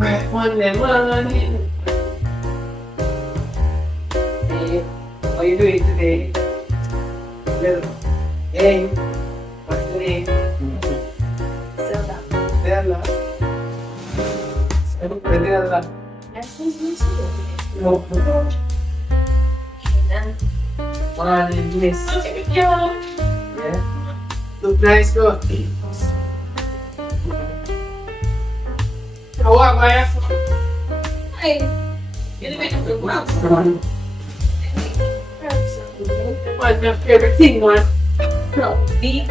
Monday morning. Hey, how are you doing today? Well, hey, what's your name? Zelda. Stella. Stella. Nice to meet you. No. Then, Morning, miss. I'll take a picture. Yeah. Look nice, bro. How are you? Hi. You're the man of the world. What's your favorite thing, man? Me?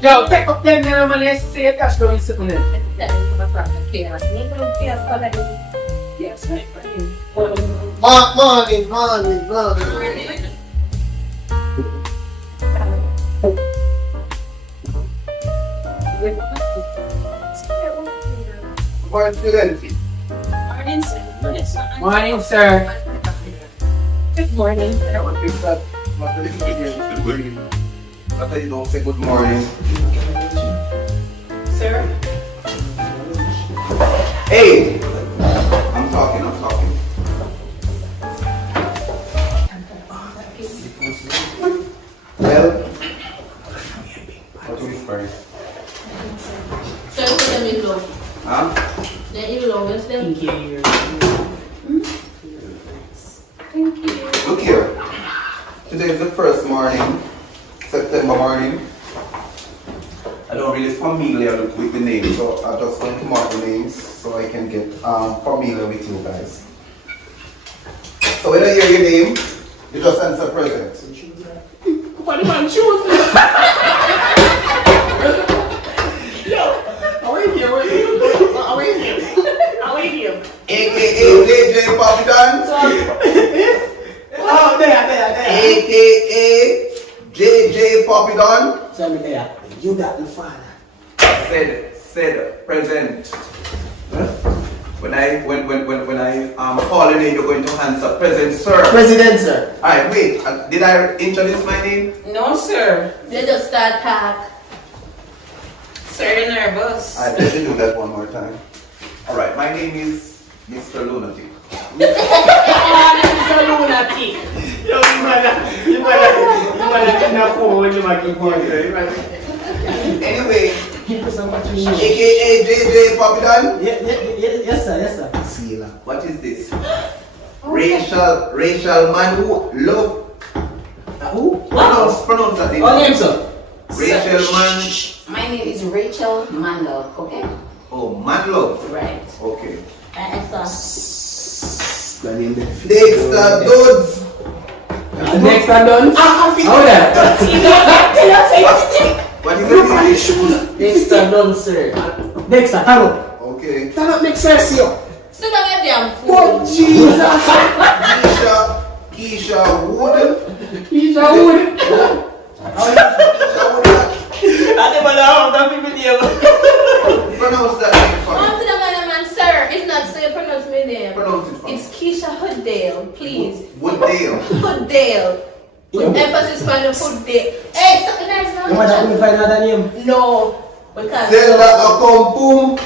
Yo, take up them naman and say that's going to happen. That is my friend. Yes. Me don't care for that. Yes, my friend. Morning. Morning, students. Morning, sir. Morning, sir. Good morning. I want to start. What you don't say good morning? Sir? Hey! I'm talking. Well, what do we first? Sir, put them in low. Huh? They're in low, is them? Thank you. Thank you. Look here. Today is the first morning, September morning. I don't really familiar with the names, so I just want to mark the names so I can get familiar with you guys. So when I hear your name, you just answer present. What am I choosing? Yo, how are you? AKA JJ Pretty Dunce. Oh, there. AKA JJ Pretty Dunce. Tell me there, you got the father. Said present. When I call your name, you're going to answer present, sir. President, sir. Alright, wait. Did I introduce my name? No, sir. They just start talk. Sir, you're nervous. Alright, let me do that one more time. Alright, my name is Mr. Lunatic. Mr. Lunatic. Yo, you better not go when you make it work. Anyway, So much AKA JJ Pretty Dunce. Yes, sir. Sealer. What is this? Racial man who love. Who? Pronounce that name. Oh, name, sir. Racial man. My name is Rachel Manlove, okay? Oh, man love. Right. Okay. The name there. Dexter Dudes. Next one done. How that? What is it? Dexter Dunce, sir. Dexter, come on. Okay. Stand up, next sir, see you. Sit down at damn Oh, fool. Jesus. Keisha Wood. He's a wood. I never know how people deal. Pronounce that name for Come me. to the man, sir. It's not say pronounce my name. Pronounce it for me. It's Keisha Hooddale, please. Wooddale. Hooddale. With emphasis on the Hooddale. Hey, stop the nice You want to find another name? No, because Zelda Akompum.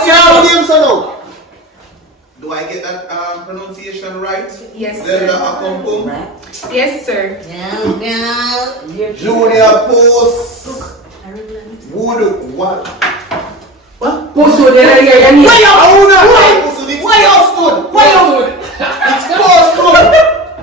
See how name, sir, now? Do I get that pronunciation right? Yes, Zelda sir. Akompum. Yes, sir. Junior Post. Wood. What? Push to the area. Why you stood? It's close,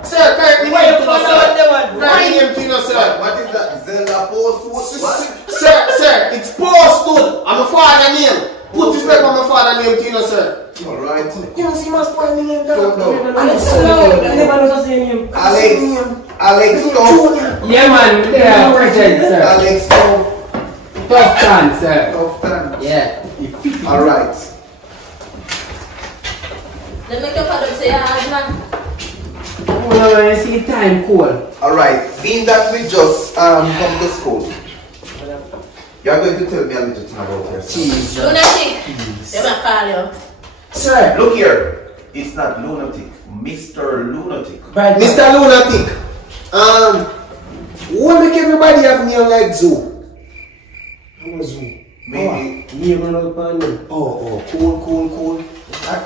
sir, correctly. Why you stood, sir? What is that? Zelda Post. What? Sir, it's posted. I'm a father name. Put his name on my father name, Tino, sir. Alright. You know, see, must point the name down. Don't know. I never know the name. Alex Tough. Yeah, man. Yeah, present, sir. Alex Tough. Tough time, sir. Tough time. Yeah. Alright. they make your father say, man. Oh, no, I see time cool. Alright. Being that we just come to school, you are going to tell me a little thing about yourself. Lunatic. They might call you. Sir, Look here. It's not lunatic. Mr. Lunatic. Mr. Lunatic. What make everybody have name like Zoo? I'm a Zoo. Maybe. Oh, cool.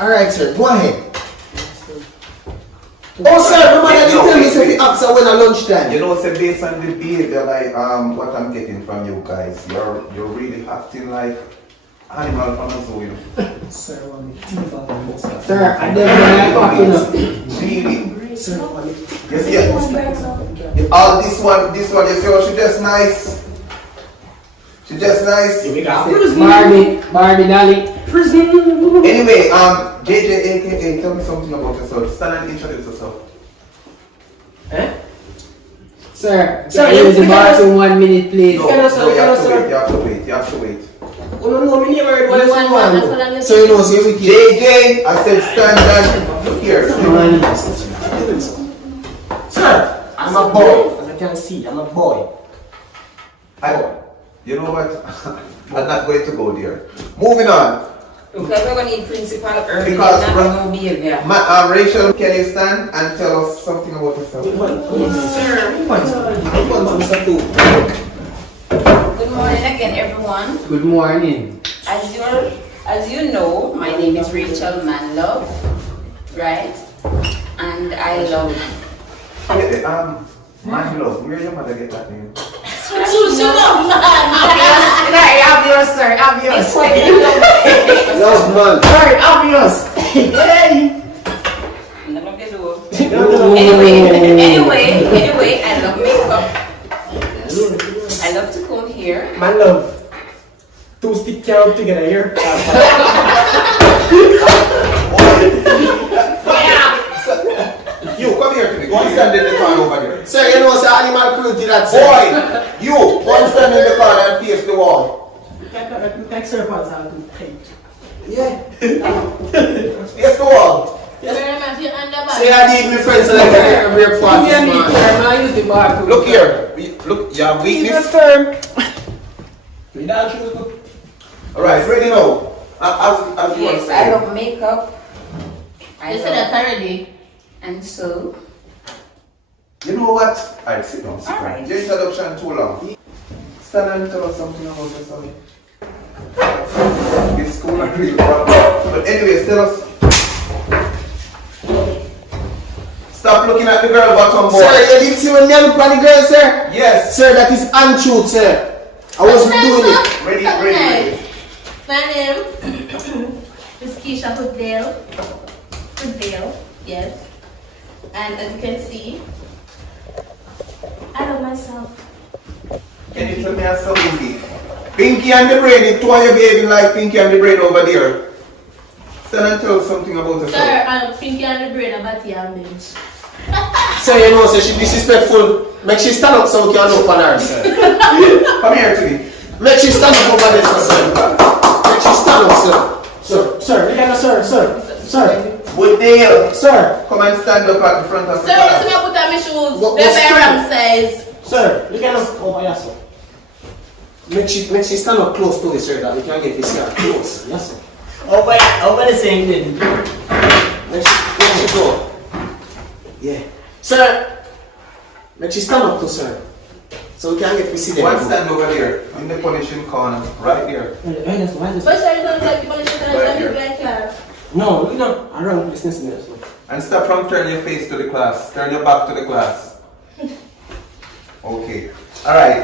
Alright, sir, go ahead. Oh, sir, my mother didn't tell me if you ask her when at lunchtime. You know, say based on the behavior, like what I'm getting from you guys, you're really acting like animal from a zoo. You know? Sir, I never talking up. Really? Yes, yeah. All this one, you see, oh, she just nice. She just nice. Barbie, Dolly. Anyway, JJ, aka, tell me something about yourself. Stand and introduce yourself. Sir, use the bathroom 1 minute, please. No, you have to wait. So you know, see, JJ, I said stand and look here. sir, I'm a boy. As I can see, I'm a boy. You know what? I'm not going to go there. Moving on. Because we're going to need principal early. Because not behavior. Rachel, can you stand and tell us something about yourself? Good morning again, everyone. Good morning. As you know, my name is Rachel Manlove, right? And I love. Manlove, where your mother get that name? Obvious, sir. Obvious. Love man. Sorry, obvious. Anyway, I love makeup. I love to comb hair. My love. Two stick carrot together here. You, come here to me. Go and stand in the corner over there. Sir, you know, sir, animal cruelty that, sir. Boy, you, go and stand in the corner and face the wall. Thanks, sir, for that. Yeah. Face the wall. Say I need my friends to like a breakfast, man. Look here. Look, you have weakness. Alright, ready now. As you Yes, were I saying. love makeup. You said that already. And so, You know what? Alright, sit down. Alright. Your introduction too long. Stand and tell us something about yourself. It's school not really problem. But anyways, tell us. Stop looking at the girl bottom boy. Sir, you did see when you look at the girl, sir? Yes. Sir, that is untruth, sir. I wasn't doing it. Ready. My name is Keisha Goodale, yes. And as you can see, I love myself. Can you tell me a something? Pinky and the brain, it's why you're behaving like Pinky and the brain over there. Stand and tell us something about yourself. Sir, I'm Pinky and the brain about the ambulance. Sir, you know, sir, she disrespectful. Make she stand up so we can look on her, sir. Come here to me. Make she stand up over there, sir. Make she stand up, sir. Sir. Woodale. Sir. Come and stand up at the front of the Sir, class. let's put on my shoes. What The school? parent says. Sir, you can over here, sir. Make she stand up close to it, sir, that we can get this here close. Yes, sir. Over the same thing. Make she go. Yeah. Sir, make she stand up to, sir. So we can get this there. One stand over there, in the punishing corner, right there. But sir, you don't like people to stand like class. No, we don't. I run business in there, sir. And stop from turning your face to the class. Turn your back to the class. Okay. Alright,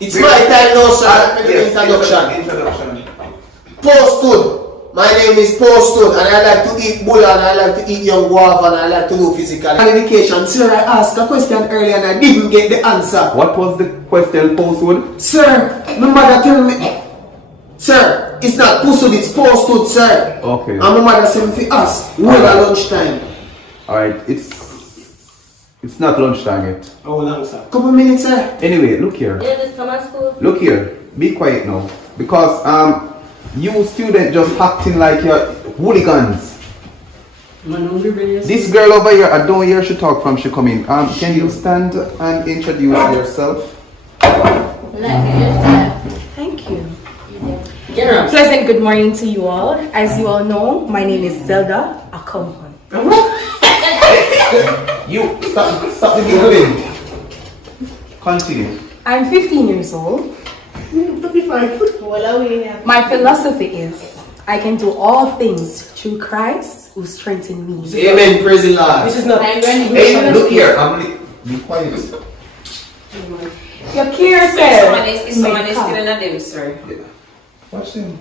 It's my time now, sir. Make the Introduction. Posthood. My name is Posthood, and I like to eat bulla, and I like to eat young guava, and I like to do physical education. Sir, I asked a question earlier and I didn't get the answer. What was the question, Posthood? Sir, my mother tell me. Sir, it's not Posthood, it's Posthood, sir. Okay. And my mother sent me to us. When at lunchtime. Alright, it's not lunchtime yet. How long, sir? Couple minutes, sir. Anyway, look here. Yeah, just come at school. Look here. Be quiet now. Because you students just acting like you're hooligans. This girl over here, I don't hear she talk from she come in. Can you stand and introduce yourself? Thank you. Pleasant good morning to you all. As you all know, my name is Zelda Akompan. You stop the giggling. Continue. I'm 15 years old. My philosophy is I can do all things through Christ who strengthens me. Amen, praise the Lord. This is not. Hey, look here. Be quiet. Your care, Is sir. someone is still in a them, sir? Watch them.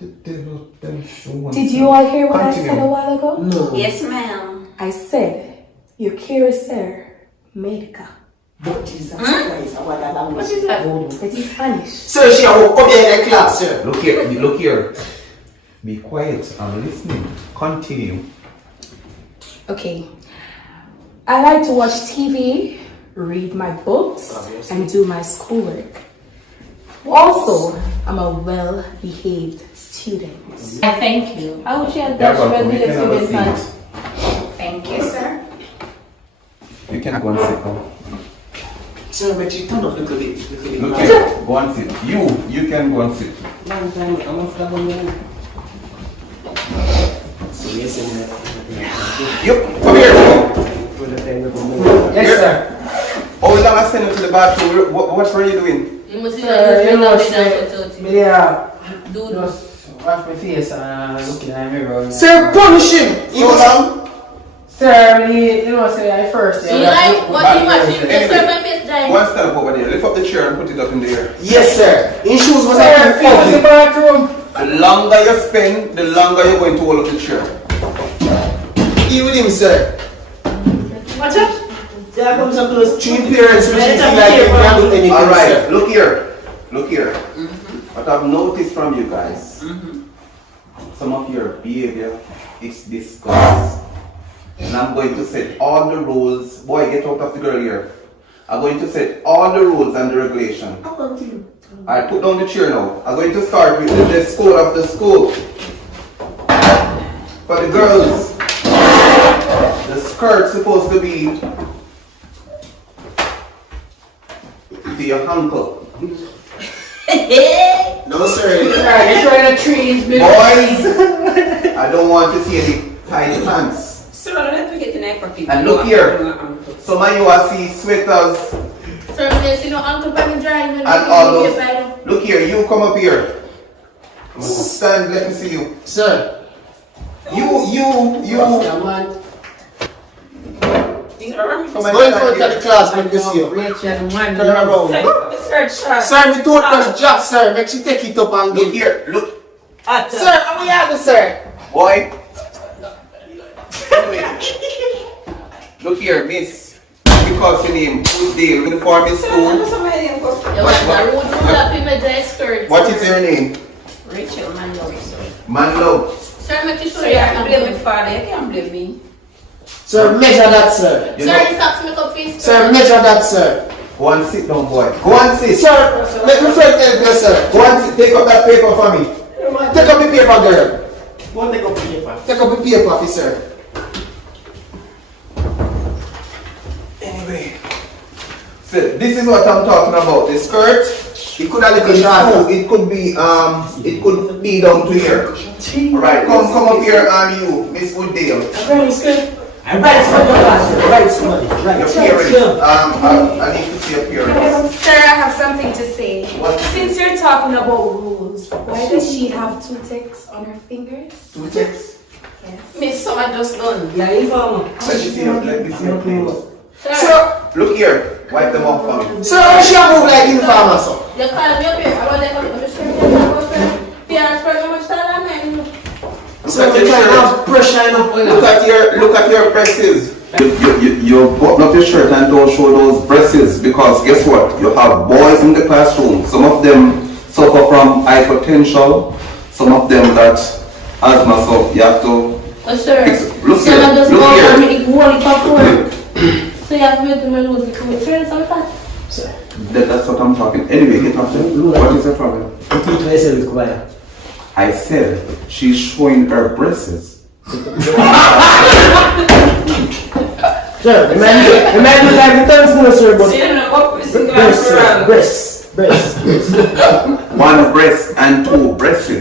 Did you all hear what I said a while ago? No. Yes, ma'am. I said, your care, sir, medica. What is that? It's Spanish. Sir, she will come here in the class, sir. Look here. Look here. Be quiet. I'm listening. Continue. Okay. I like to watch TV, read my books, and do my schoolwork. Also, I'm a well-behaved student. I thank you. I wish you had Yeah, but we can have a seat. Thank you, sir. You can go and sit down. Sir, but you turn off the little bit. Look here. Go and sit. You can go and sit. You come here. Yes, sir. How long I send you to the bathroom? What were you doing? You must see Sir, that you know, you sir, do just wash my face and look in the mirror. Sir, punish him. You So, know, sir, say I first. You like what you watching? Anyway. Just serve my face dry. One step over there. Lift up the chair and put it up in the air. yes, sir. In shoes was Sir, like use the in bathroom. The longer you spend, the longer you're going to hold up the chair. He with him, sir. Watch out. There comes a close. Three parents which is like you can't do anything, All right, sir. look here. Look here. What I've noticed from you guys, some of your behavior is disgusting. And I'm going to set all the rules. Boy, get out of the girl here. I'm going to set all the rules and the regulation. Alright, put down the chair now. I'm going to start with the dress code of the school. For the girls, the skirt's supposed to be to your ankle. No, sir. You're showing the trees, baby. Boys, I don't want to see any tight pants. Sir, let me get in there for people. And look here. Some of you I see sweaters Sir, you know, Uncle Benny dry. and all those. Look here, you come up here. Stand, let me see you. Sir. You. Come Go in front of the class, make this you. Turn around. Sir, me told her to drop, sir. Make she take it up and Look give. here, look. Sir, how we have this, sir? Boy. Look here, miss. Because your name, who's the uniform is school? What is your name? Rachel, man, love, sir. Man love. Sir, make you So sure you you can't blame me, father. You can't blame me. Sir, measure that, sir. You Sir, know, you socks make up face. Sir, measure that, sir. go and sit down, boy. Go and sit. Sir, make me friend help you, sir. Go and sit. Take up that paper for me. Take up the paper, girl. Go take up the paper. Take up the paper, officer. Anyway, so this is what I'm talking about. The skirt, it could have little short. It could be down to here. Alright, come up here, you, Miss Wooddale. I'm right, Your parents. I need to see your parents. Sir, I have something to say. What? Since you're talking about rules, why does she have 2 ticks on her fingers? 2 ticks. Miss, someone just done. Yeah, informer. Let me see your clothes. Sir, Look here, wipe them off for me. sir, she move like in farmer, sir. You call me up here. I want to come to the street. Parents, for how much time, man? Sir, we can't have pressure enough. Look at your breasts. You button up your shirt and don't show those breasts because guess what? You have boys in the classroom. Some of them suffer from hypertension. Some of them that asthma. So you have to Sir, fix it. Look here. just Look go here. and make it one popcorn. So you have to make the lose the friends on that. That's what I'm talking. Anyway, get off there. What is the problem? I said she's showing her breasts. Sir, the man like the tongues no, sir, but breasts. One breast and 2 breasts. So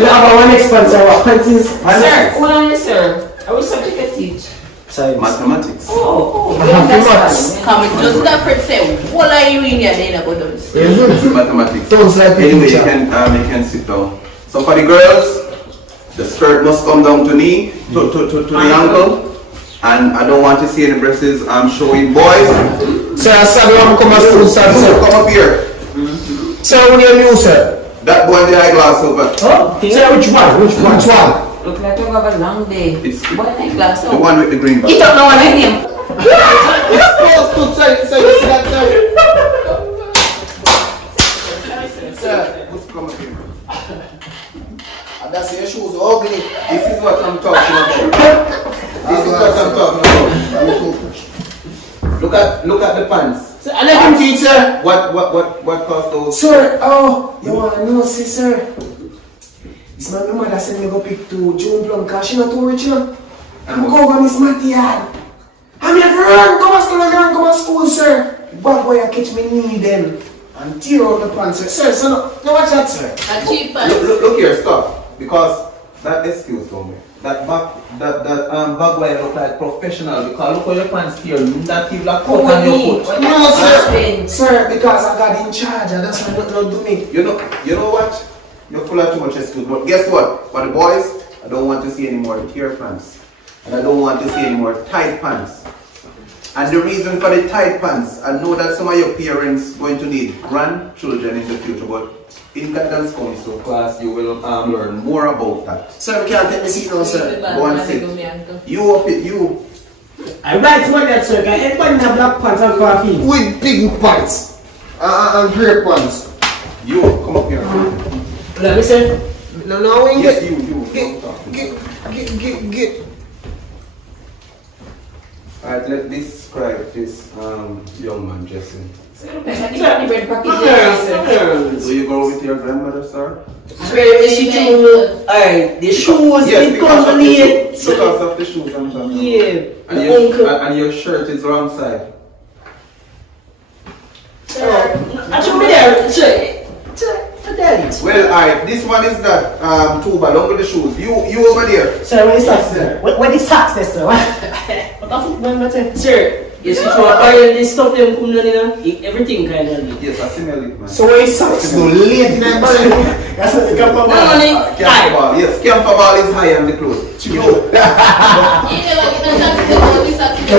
the other one expands our panties. Sir, hold on, sir. I was subject to teach. Science. Mathematics. Oh, we understand. Come, just that for say, What are you in here then about those? Mathematics. Sounds like a Anyway, you teacher. can sit down. So for the girls, the skirt must come down to knee, to the ankle. And I don't want to see any breasts showing. Boys, Sir, sir, you want to come to school, sir? come up here. Sir, what do you mean, sir? That boy in the eyeglass over. Oh, sir, which one? Which one? Which one? Look like you have a long day. It's What an eyeglass. the one with the green You back. don't know what I mean. It's supposed to, sir. Sir, you see that, sir? Sir, Just come up here. that's your shoes ugly. This is what I'm talking about. This is what I'm talking about. Look at the pants. Sir, I let him teach, sir. What cost those? Sir, oh, you want to know, see, sir? This man, my mother sent me go pick to June Plum because she not too rich, you know. I'm going on Miss Matty yard. I'm here for run, come to school, sir. Bad boy, I catch me knee then. And tear out the pants, sir. Sir, no watch that, sir. A cheap pants. Look here, stop. Because that excuse for me. That bag wire look like professional because look how your pants here. That give like cut on your foot. No, sir. Sir, because I got in charge, and that's why not do me. You know what? You're full of too much excuse. But guess what? For the boys, I don't want to see any more tear pants. And I don't want to see any more tight pants. And the reason for the tight pants, I know that some of your parents going to need grandchildren in the future, but in guidance council class, you will learn more about that. Sir, we can't take me seat now, sir. Go and sit. You up it, you. I write what that, sir. Can everybody have black pants and coffee? With big pants. And great pants. You, come up here. Listen. No, we Yes, get. you. Get. Alright, let's describe this young man, Jesse. Like a different bread package. Do you go with your grandmother, sir? She too. Alright, the shoes, it comes late. Because of the shoes I'm talking about. Yeah. And your shirt is wrong side. I should be there. Sir, tell it. Well, alright, this one is that tuba, along with the shoes. You over there. Sir, when the socks there? When the socks there, sir? What the fuck, man? Sir, you see, all this stuff them come down, everything kind of late. Yes, I see my lip, man. So when socks go late in the morning. That's what the camper Camper ball. Yes, camper ball is high on the clothes. You. You never get a chance to go with socks in the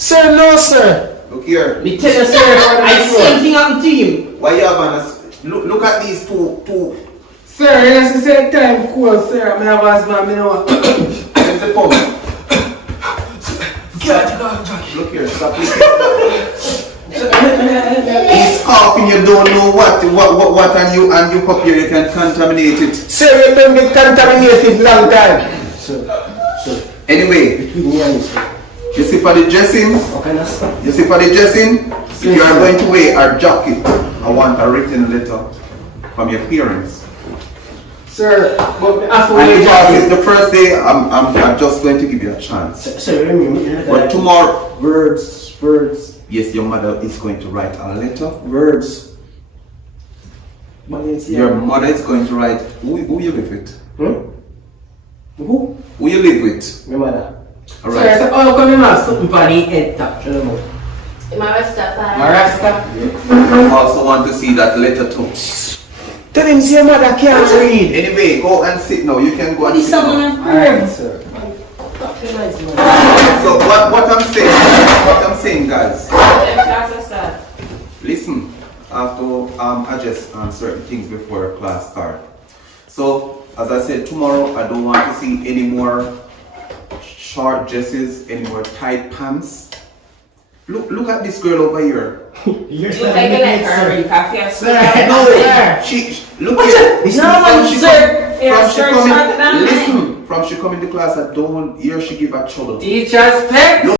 Sir, no, sir. Look here. Me tell you, sir, I same thing on team. Why you have on look at these two. Sir, yes, the same time, cool, sir. I have asked man, I know. Where's the pump? Look here, stop looking. He's coughing, you don't know what and you up here, you can contaminate it. Sir, you don't get contaminated long time. Anyway, you see for the dressing, if you are going to wear a jacket, I want a written letter from your parents. Sir, but after And because it's the first day, I'm just going to give you a chance. Sir, But tomorrow, words. yes, your mother is going to write a letter. Words. Your mother is going to write. Who you live with? Who? Who you live with? My mother. All Sir, right. so all coming out something for the head top, you know. My Rasta. My Rasta. I also want to see that letter too. Tell him, say, mother can't read. Anyway, go and sit now. You can go and sit now. Alright, sir. So what I'm saying, guys. Listen, I have to adjust certain things before class start. So, as I said, tomorrow I don't want to see any more short dresses, any more tight pants. Look at this girl over here. You're You like it like her in coffee or Sir, something? No, sir. she look here. From she come in the class, I don't hear she give a trouble. Teacher's pet.